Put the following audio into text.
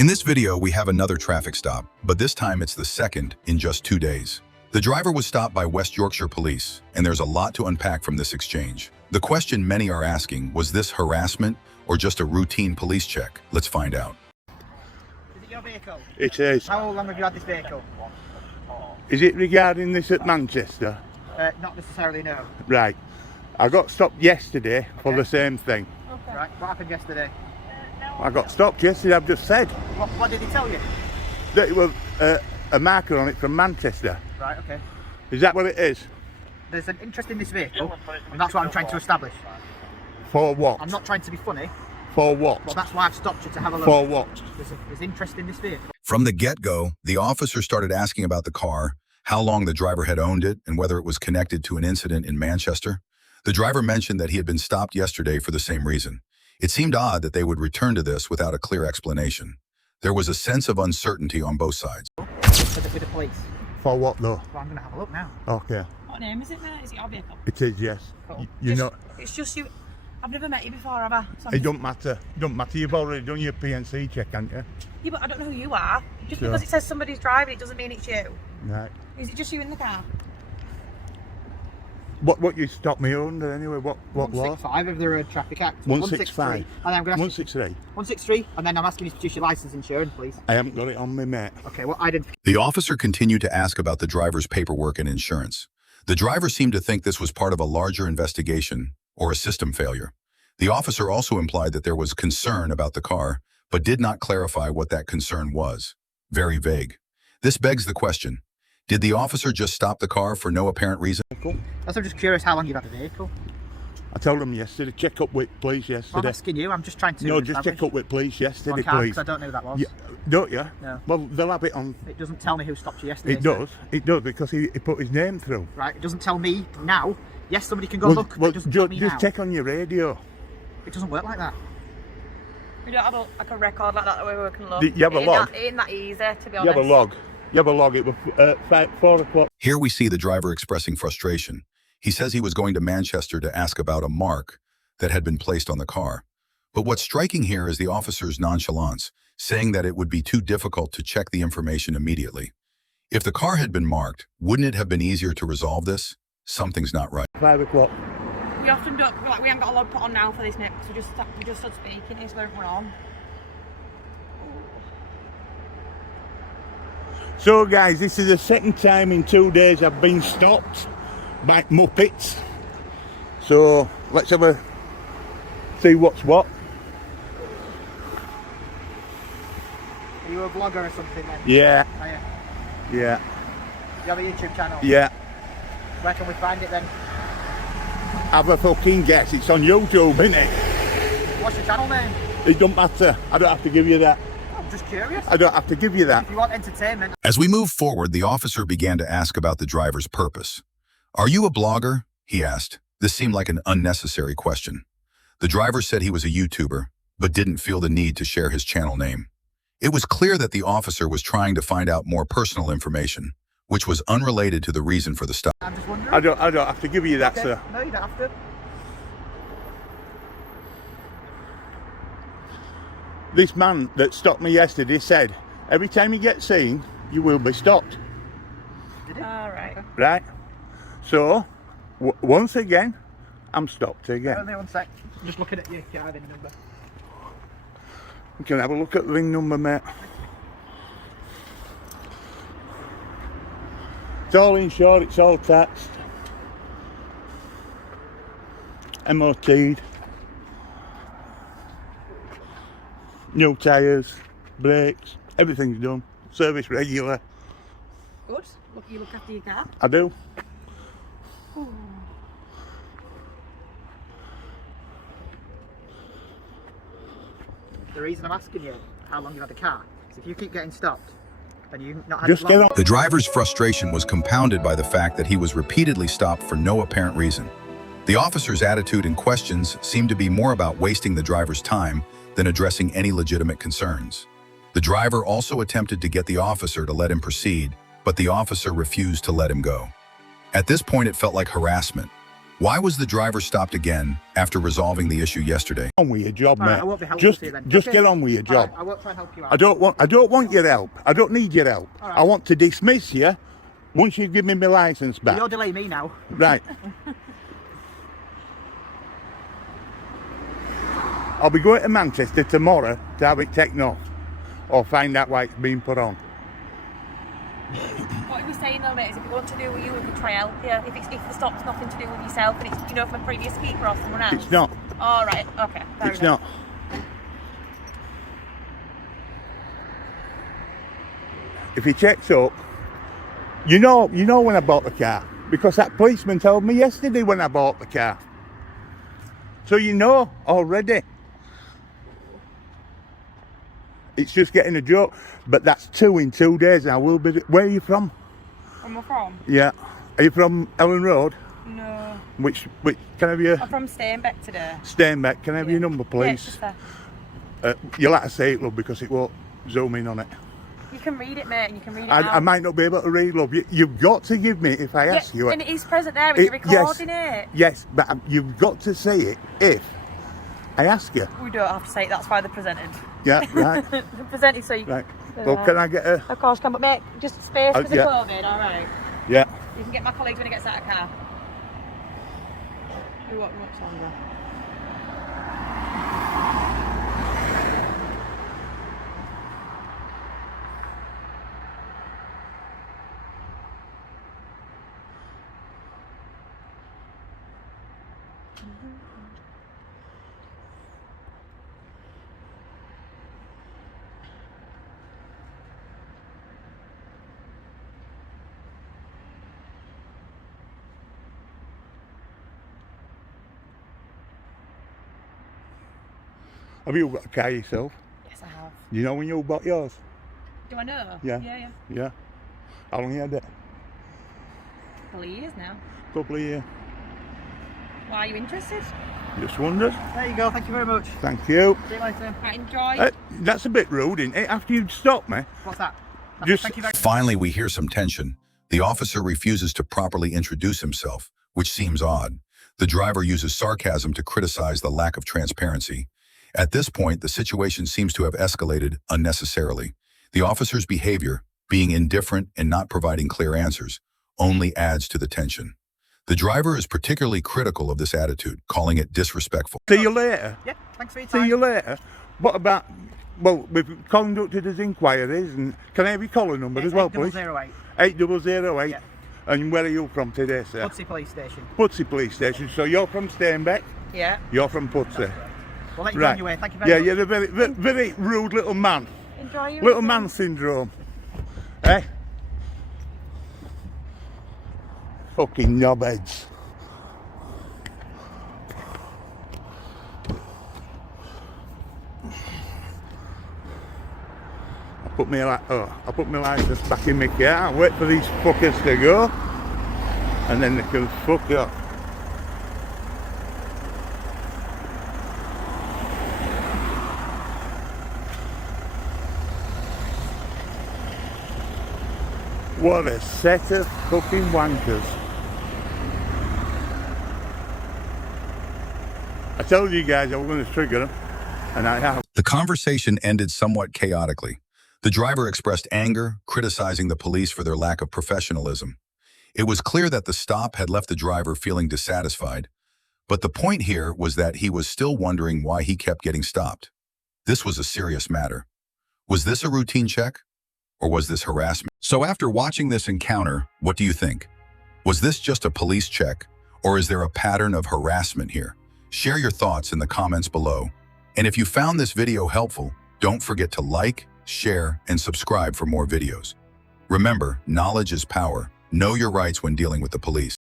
In this video, we have another traffic stop, but this time it's the second in just 2 days. The driver was stopped by West Yorkshire police, and there's a lot to unpack from this exchange. The question many are asking, was this harassment or just a routine police check? Let's find out. Is it your vehicle? It is. How long have you had this vehicle? Is it regarding this at Manchester? Not necessarily, no. Right. I got stopped yesterday for the same thing. Okay. Right, what happened yesterday? I got stopped yesterday, I've just said. What did he tell you? That it was a marker on it from Manchester. Right, okay. Is that what it is? There's an interest in this vehicle, and that's what I'm trying to establish. For what? I'm not trying to be funny, For what? but that's why I've stopped you to have a look. For what? There's interest in this vehicle. From the get-go, the officer started asking about the car, how long the driver had owned it, and whether it was connected to an incident in Manchester. The driver mentioned that he had been stopped yesterday for the same reason. It seemed odd that they would return to this without a clear explanation. There was a sense of uncertainty on both sides. With the police. For what though? Well, I'm going to have a look now. Okay. What name is it, mate? Is it your vehicle? It is, yes. Cool. You know, It's just you. I've never met you before, have I? So it don't matter. It don't matter. You've already done your PNC check, haven't you? Yeah, but I don't know who you are. Just Sure. because it says somebody's driving, it doesn't mean it's you. Right. Is it just you in the car? What you stopped me under anyway? What law? 165 of the Road Traffic Act. 165. And I'm going to ask 163. 163, and then I'm asking you to produce your licence and insurance, please. I haven't got it on me, mate. Okay, what identification? The officer continued to ask about the driver's paperwork and insurance. The driver seemed to think this was part of a larger investigation or a system failure. The officer also implied that there was concern about the car, but did not clarify what that concern was. Very vague. This begs the question, did the officer just stop the car for no apparent reason? I'm just curious how long you've had the vehicle. I told them yesterday, check up with police I'm yesterday. asking you, I'm just trying to... No, just establish check up with police yesterday, on card, please. 'cause I don't know who that was. Yeah, don't you? No. Well, they'll have it on. It doesn't tell me who stopped you yesterday. It does. It does because he put his name through. Right, it doesn't tell me now. Yes, somebody can go Well, look, but well it doesn't tell me just now. check on your radio. It doesn't work like that. We don't have like a record like that where we can look. You have a log? It ain't that easy, to be honest. You have a log. You have a log. It was 4 o'clock. Here we see the driver expressing frustration. He says he was going to Manchester to ask about a mark that had been placed on the car. But what's striking here is the officer's nonchalance, saying that it would be too difficult to check the information immediately. If the car had been marked, wouldn't it have been easier to resolve this? Something's not right. 5 o'clock. We often don't, like, we haven't got a log put on now for this, mate, because we just stood speaking, it's where we're on. So guys, this is the second time in 2 days I've been stopped by Muppets. So let's have a see what's what. Are you a vlogger or something then? Yeah, Are you? yeah, Do you have a YouTube channel? yeah. Where can we find it then? Have a fucking guess. It's on YouTube, innit? What's your channel name? It don't matter. I don't have to give you that. I'm just curious. I don't have to give you that. If you want entertainment, As we move forward, the officer began to ask about the driver's purpose. "Are you a blogger?" he asked. This seemed like an unnecessary question. The driver said he was a YouTuber, but didn't feel the need to share his channel name. It was clear that the officer was trying to find out more personal information, which was unrelated to the reason for the stop. I'm just wondering. I don't have to give you that, Okay. sir. No, you don't have to. This man that stopped me yesterday said, every time you get seen, you will be stopped. Did it? Alright. Right? So, once again, I'm stopped again. Only 1 sec. I'm just looking at your driving number. You can have a look at the ring number, mate. It's all insured, it's all taxed. MOT'd. New tyres, brakes, everything's done. Service regular. Good. You look after your car. I do. The reason I'm asking you how long you've had the car is if you keep getting stopped and you've not had Just it get long, on. The driver's frustration was compounded by the fact that he was repeatedly stopped for no apparent reason. The officer's attitude and questions seemed to be more about wasting the driver's time than addressing any legitimate concerns. The driver also attempted to get the officer to let him proceed, but the officer refused to let him go. At this point, it felt like harassment, Why was the driver stopped again after resolving the issue yesterday? Get on with your job, All right, mate. I won't be helpful to you then. Just Okay. get on with your All job. right, I won't try and help you out. I don't want your help. I don't need your help. All right. I want to dismiss you once you give me my licence back. You're delaying me now. Right. I'll be going to Manchester tomorrow to have it taken off or find out why it's been put on. What we're saying though, mate, is if it wants to do with you, we can try help you. If the stop's nothing to do with yourself and it's, you know, from a previous speaker or someone else. It's not. All right. Okay. Fair It's enough. not. If he checks up, you know when I bought the car, because that policeman told me yesterday when I bought the car. So you know already. It's just getting a joke, but that's 2 in 2 days. I will be. Where are you from? Where am I from? Yeah. Are you from Ellen Road? No. Which can I have your I'm from Steinbeck today. Steinbeck? Can I have your number, Yeah, it's please? just there. You'll have to say it, love, because it won't zoom in on it. You can read it, mate, and you can read it out. I might not be able to read, love. You've got to give me if I ask you. And it is present there, and you're recording it. Yes, but you've got to say it if I ask you. We don't have to say it, that's why they're presented. Yeah, right. They're presented so you Right. Well, can I get a... Of course, come, but mate, just space for the yeah. COVID, alright? Yeah. You can get my colleagues when he gets out of car. We won't much longer. Have you got a car yourself? Yes, I have. You know when you bought yours? Do I know? Yeah. Yeah. Yeah. How long you had it? A couple of years now. Couple of years. Why are you interested? Just wondered. There you go. Thank you very much. Thank you. See you later. Right, enjoy. That's a bit rude, isn't it? After you'd stopped me. What's that? Just- Thank you very Finally, we hear some tension. The officer refuses to properly introduce himself, which seems odd. The driver uses sarcasm to criticize the lack of transparency. At this point, the situation seems to have escalated unnecessarily. The officer's behavior, being indifferent and not providing clear answers, only adds to the tension. The driver is particularly critical of this attitude, calling it disrespectful. See you later. Yeah, thanks for your time. See you later. What about... Well, we've conducted as inquiries, and can I have your collar number as well, please? 8008. 8008. Yeah. And where are you from today, sir? Pudsey Police Station. Pudsey Police Station. So you're from Steinbeck, Yeah. you're from Pudsey. We'll let you go on your way. Thank you very Yeah, much. you're a very rude little man. Enjoy your Little evening. man syndrome. Eh? Fucking knobheads. I put my license back in my car, wait for these fuckers to go, and then they can fuck up. What a set of fucking wankers. I told you guys I was going to trigger them, and I have. The conversation ended somewhat chaotically. The driver expressed anger, criticizing the police for their lack of professionalism. It was clear that the stop had left the driver feeling dissatisfied, but the point here was that he was still wondering why he kept getting stopped. This was a serious matter. Was this a routine check? Or was this harassment? So after watching this encounter, what do you think? Was this just a police check, or is there a pattern of harassment here? Share your thoughts in the comments below. And if you found this video helpful, don't forget to like, share, and subscribe for more videos. Remember, knowledge is power. Know your rights when dealing with the police.